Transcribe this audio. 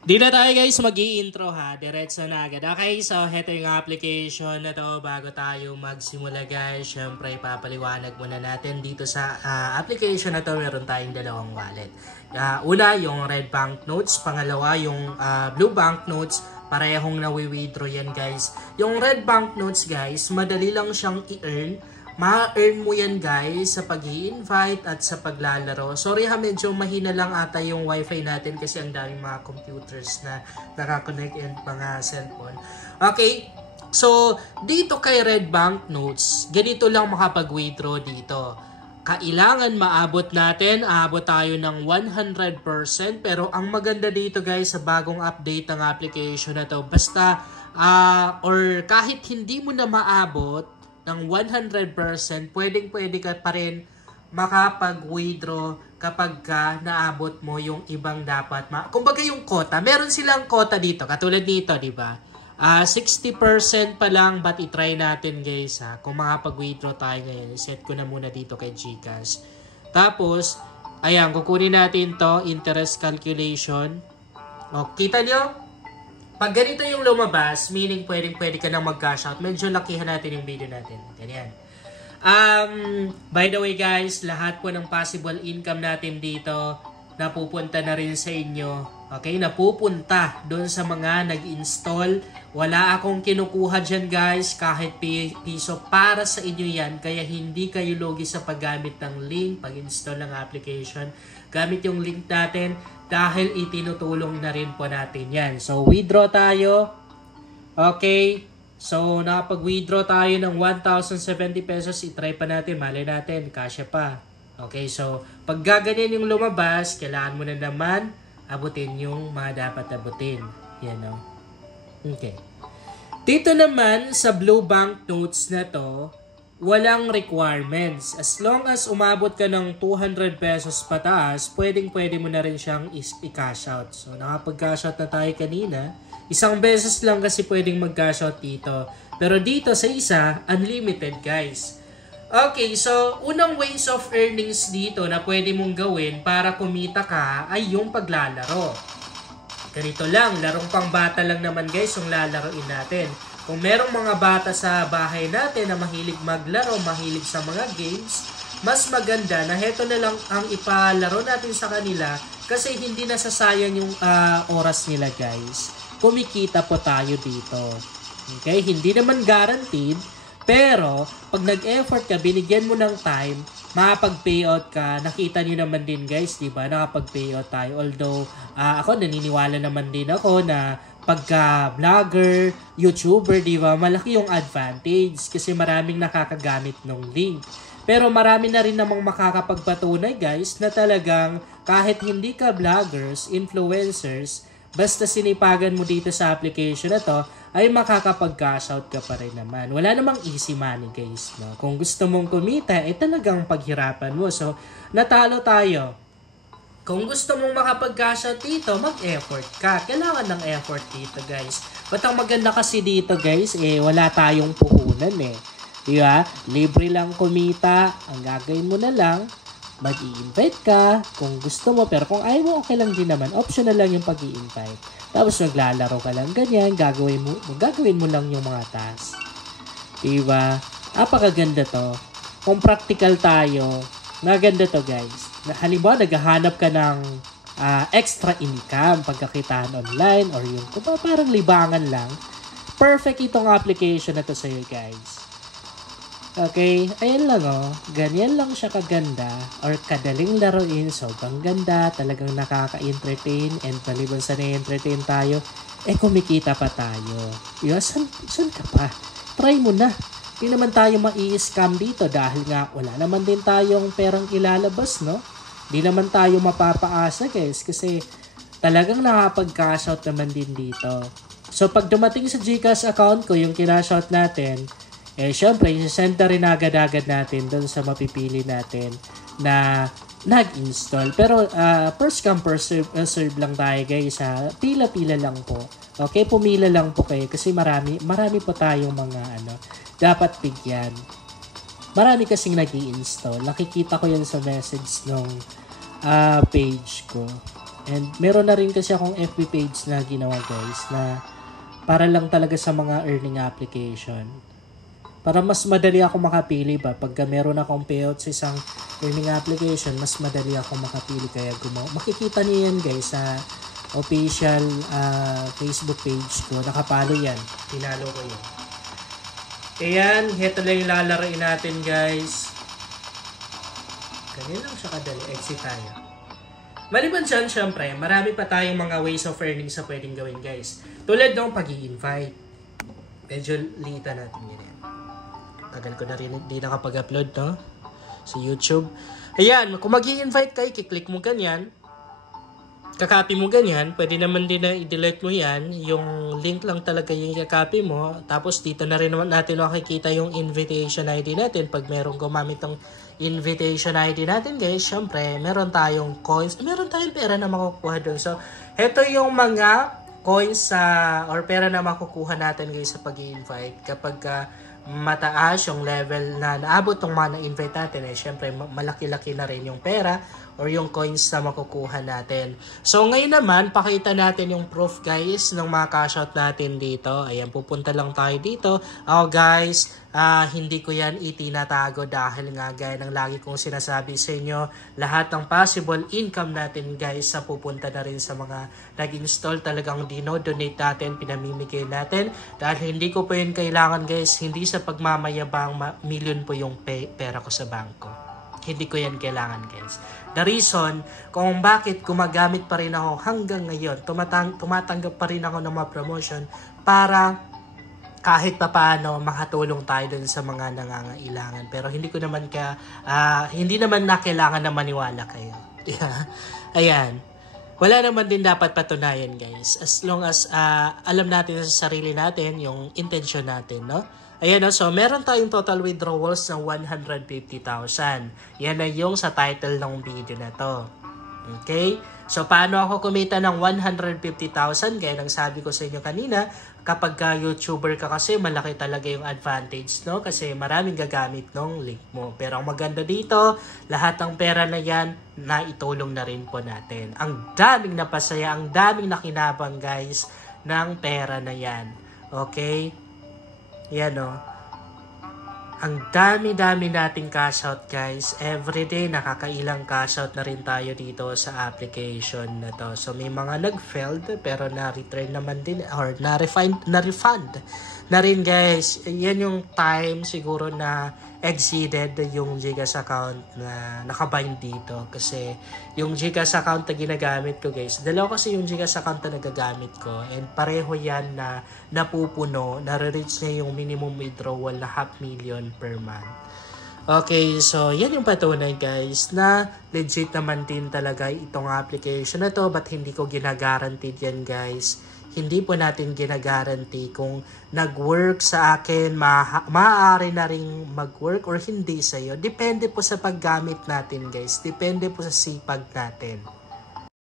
Di na tayo guys mag-i-intro ha, diretso na agad. Okay, so heto yung application na to. Bago tayo magsimula guys, syempre ipapaliwanag muna natin dito sa application na to. Meron tayong dalawang wallet. Una yung red banknotes, pangalawa yung blue banknotes. Parehong nawi-withdraw yan guys. Yung red banknotes guys, madali lang siyang i-earn. Ma-earn mo yan guys sa pag-i-invite at sa paglalaro. Sorry ha, medyo mahina lang ata yung wifi natin kasi ang daming mga computers na nakakonect and mga cellphone. Okay, so dito kay Red Banknotes, ganito lang makapag-withdraw dito. Kailangan maabot natin, aabot tayo ng 100%. Pero ang maganda dito guys sa bagong update ng application na to, basta or kahit hindi mo na maabot ng 100%, pwede ka pa rin makapag-withdraw kapag naabot mo yung ibang dapat. Kumbaga yung quota, meron silang quota dito, katulad nito, di ba? 60% pa lang, but i-try natin guys ha, kung makapag-withdraw tayo ngayon. Set ko na muna dito kay GCash. Tapos, ayan, kukunin natin to, interest calculation. O, kita nyo? Pag ganito yung lumabas, meaning pwede ka nang mag-cash out. Medyo lakihan natin yung video natin. Ganyan. By the way guys, lahat po ng possible income natin dito, napupunta na rin sa inyo. Okay? Napupunta doon sa mga nag-install. Wala akong kinukuha dyan guys, kahit piso, para sa inyo yan. Kaya hindi kayo lugi sa paggamit ng link, pag-install ng application. Gamit yung link natin dahil itinutulong na rin po natin yan. So, withdraw tayo. Okay. So, nakapag-withdraw tayo ng 1,070 pesos. I-try pa natin. Malay natin. Kasya pa. Okay. So, pag gaganyan yung lumabas, kailangan mo na naman abutin yung mga dapat abutin. Yan o. Okay. Dito naman sa blue banknotes na to, walang requirements. As long as umabot ka ng 200 pesos pataas, pwede mo na rin siyang i-cash out. So, nakapag-cash out na tayo kanina. Isang beses lang kasi pwedeng mag-cash out dito. Pero dito sa isa, unlimited guys. Okay, so unang ways of earnings dito na pwede mong gawin para kumita ka ay yung paglalaro. Ganito lang, larong pang bata lang naman guys yung lalaroin natin. Kung merong mga bata sa bahay natin na mahilig maglaro, mahilig sa mga games, mas maganda na heto na lang ang ipalaro natin sa kanila kasi hindi nasasayang yung oras nila guys. Kumikita po tayo dito. Okay? Hindi naman guaranteed, pero pag nag-effort ka, binigyan mo ng time, makapag-payout ka. Nakita niyo naman din guys, di ba? Nakapag-payout tayo. Although, ako naniniwala naman din ako na pagka-vlogger, YouTuber, di ba? Malaki yung advantage kasi maraming nakakagamit ng link. Pero marami na rin namang makakapagpatunay guys na talagang kahit hindi ka vloggers, influencers, basta sinipagan mo dito sa application na to, ay makakapag-cash out ka pa rin naman. Wala namang easy money guys. No? Kung gusto mong kumita, talagang paghirapan mo. So, natalo tayo. Kung gusto mong makapag-cash out dito, mag-effort ka. Kailangan ng effort dito guys. But ang maganda kasi dito guys, wala tayong puhunan Diba? Libre lang kumita. Ang gagawin mo na lang, mag-i-invite ka kung gusto mo. Pero kung ayaw mo, okay lang din naman. Optional lang yung pag-i-invite. Tapos maglalaro ka lang ganyan. Gagawin mo lang yung mga tasks. Diba? Napakaganda to. Kung practical tayo, maganda to guys. Halimbawa, naghahanap ka ng extra income, pagkakitaan online, or yung parang libangan lang. Perfect itong application na to sa'yo guys. Okay, ayan lang ganyan lang siya kaganda or kadaling laruin, sobrang ganda, talagang nakaka-entertain, and maliban sa na-entertain tayo, kumikita pa tayo. Saan ka pa? Try mo na. Hindi naman tayo mai-scam dito dahil nga wala naman din tayong perang ilalabas, no? Hindi naman tayo mapapaasa guys kasi talagang nakapag-cash out naman din dito. So pag dumating sa GCash account ko yung kinash out natin, syempre, isasend na rin agad-agad natin doon sa mapipili natin na nag-install. Pero, first come, first serve lang tayo guys ha. Pila-pila lang po. Okay, pumila lang po kayo kasi marami po tayong mga dapat bigyan. Marami kasing nag-i-install. Nakikita ko yan sa message ng page ko. And meron na rin kasi akong FB page na ginawa guys na para lang talaga sa mga earning application. Para mas madali ako makapili ba. Pagka meron akong payout sa isang earning application, mas madali ako makapili. Kaya makikita niyo yan guys sa official Facebook page ko. Nakapalo yan. Pinalo ko yan. Ayan, ito lang yung lalaroin natin guys. Ganyan lang siya kadali. Exit tayo. Maliban dyan, syempre, marami pa tayong mga ways of earning sa pwedeng gawin guys. Tulad ng pag-i-invite. Medyo lita natin yan. Tagal ko na rin hindi nakapag-upload, no? Sa YouTube. Ayan, kung mag-i-invite ka, i-click mo ganyan. Kakopy mo ganyan. Pwede naman din na i-delete mo yan. Yung link lang talaga yung kakopy mo. Tapos dito na rin natin makikita yung invitation ID natin. Pag merong gumamit ng invitation ID natin, guys, syempre, meron tayong coins. Meron tayong pera na makukuha doon. So, heto yung mga coins or pera na makukuha natin, guys, sa pag-i-invite. Kapag mataas yung level na naabot ng mga na-invite natin, syempre malaki-laki na rin yung pera or yung coins na makukuha natin. So ngayon naman, pakita natin yung proof guys ng mga cash out natin dito. Ayan, pupunta lang tayo dito. Guys, hindi ko yan itinatago dahil nga gaya ng lagi kong sinasabi sa inyo, lahat ng possible income natin guys sa pupunta na rin sa mga nag-install, talagang dino-donate natin, pinamimigay natin dahil hindi ko po yun kailangan guys, hindi sa pagmamayabang million po yung pera ko sa bangko. Hindi ko yan kailangan guys. The reason kung bakit gumagamit pa rin ako hanggang ngayon, tumatanggap pa rin ako ng mga promotion para kahit pa paano makatulong tayo dun sa mga nangangailangan. Pero hindi ko naman hindi naman na kailangan na maniwala kayo. Ayan. Wala naman din dapat patunayan guys. As long as alam natin sa sarili natin yung intention natin, no? Ayan, so meron tayong total withdrawals ng 150,000. Yan na yung sa title ng video na to. Okay? So, paano ako kumita ng 150,000? Gaya ng sabi ko sa inyo kanina, kapag YouTuber ka kasi, malaki talaga yung advantage, no? Kasi maraming gagamit ng link mo. Pero ang maganda dito, lahat ng pera na yan, naitulong na rin po natin. Ang daming napasaya, ang daming nakinabang, guys, ng pera na yan. Okay? Yan o. Ang dami-dami nating cash out guys. Everyday nakakailang cash out na rin tayo dito sa application na to. So may mga nag-failed pero na-return naman din or na-refund na rin guys. Yan yung time siguro na exceeded yung Gcash account na nakabind dito. Kasi yung Gcash account na ginagamit ko guys, dalawa kasi yung Gcash account na nagagamit ko and pareho yan na napupuno, nare-reach niya yung minimum withdrawal na 500,000 per month. Okay, so yan yung patunay guys na legit naman din talaga itong application na to, but hindi ko ginagaranteed yan guys. Hindi po natin ginagaranti kung nag-work sa akin, maaari na rin mag-work or hindi sa'yo. Depende po sa paggamit natin guys. Depende po sa sipag natin.